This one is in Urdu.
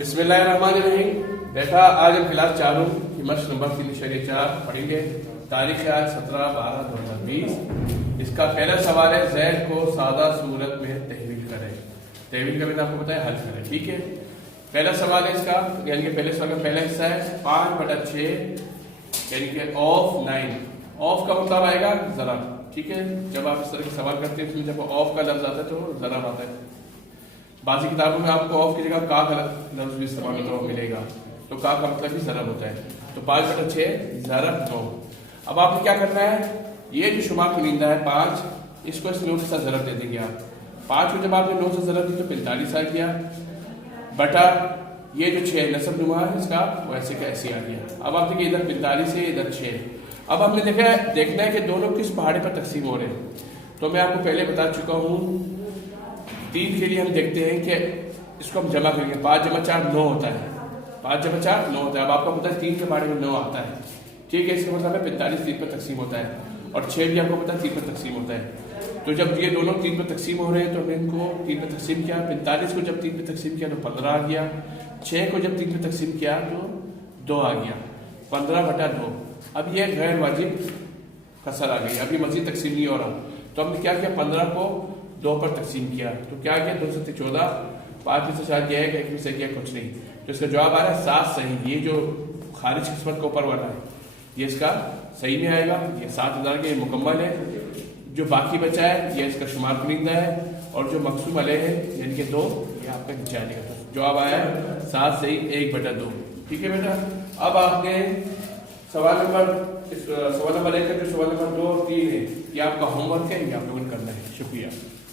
بسم اللہ الرحمن الرحیم. بیٹا آج ہم کلاس چاروں کی مشق نمبر 3.4 پڑھیں گے. تاریخ آج 17/12/2020. اس کا پہلا سوال ہے زید کو سادہ صورت میں تحویل کریں. تحویل کا بھی آپ کو پتا ہے حل کریں. ٹھیک ہے, پہلا سوال ہے اس کا, یعنی کہ پہلے سوال کا پہلا حصہ ہے 5/6 یعنی کہ آف 9. آف کا مطلب آئے گا ضرب. ٹھیک ہے, جب آپ اس طرح کے سوال کرتے ہیں اس میں جب آف کا لفظ آتا ہے تو ضرب آتا ہے. بعضی کتابوں میں آپ کو آف کی جگہ کا لفظ بھی استعمال ہوتا ہوا ملے گا, تو کا مطلب بھی ضرب ہوتا ہے. تو 5/6 ضرب 9. اب آپ نے کیا کرنا ہے, یہ جو شمار کنندہ ہے 5, اس کو اس 9 کے ساتھ ضرب دے دیں گے آپ. 5 کو جب آپ نے 9 سے ضرب دی تو 45 آ گیا, بٹا یہ جو 6 نصب نما ہے اس کا ویسے کا ایسے آ گیا. اب آپ دیکھیں ادھر 45 ہے ادھر 6. اب ہم نے دیکھنا ہے کہ دونوں کس پہاڑے پر تقسیم ہو رہے ہیں. تو میں آپ کو پہلے بتا چکا ہوں 3 کے لیے ہم دیکھتے ہیں کہ اس کو ہم جمع کریں گے. 5 × 4 9 ہوتا ہے. 5 × 4 9 ہوتا ہے. اب آپ کو پتا ہے 3 کے پہاڑے میں 9 آتا ہے. ٹھیک ہے, اس کا مطلب ہے 45 3 پر تقسیم ہوتا ہے, اور 6 بھی آپ کو پتا ہے 3 پر تقسیم ہوتا ہے. تو جب یہ دونوں 3 پر تقسیم ہو رہے ہیں تو ہم نے ان کو 3 پر تقسیم کیا. 45 کو جب 3 پر تقسیم کیا تو 15 آ گیا. 6 کو جب 3 پر تقسیم کیا تو 2 آ گیا. 15/2. اب یہ غیر واجب کسر آ گئی. اب یہ مزید تقسیم نہیں ہو رہا. تو ہم نے کیا کیا, 15 کو 2 پر تقسیم کیا. تو کیا کیا 2 × 14. 5 میں سے 4 گیا ہے کہ 1 میں سے گیا کچھ نہیں. تو اس کا جواب آ رہا ہے 7 صحیح. یہ جو خارج قسمت کے اوپر والا ہے یہ اس کا صحیح میں آئے گا. یہ 7000 کے مکمل ہے. جو باقی بچا ہے یہ اس کا شمار کنندہ ہے, اور جو مقسوم علیہ ہے یعنی کہ 2 یہ آپ کا نیچے آنے کا. جواب آیا ہے 7 صحیح 1/2. ٹھیک ہے بیٹا. اب آپ نے سوال نمبر 1 کا جو سوال نمبر 2 اور 3 ہے یہ آپ کا ہوم ورک ہے, یہ آپ لوگوں نے کرنا ہے. شکریہ.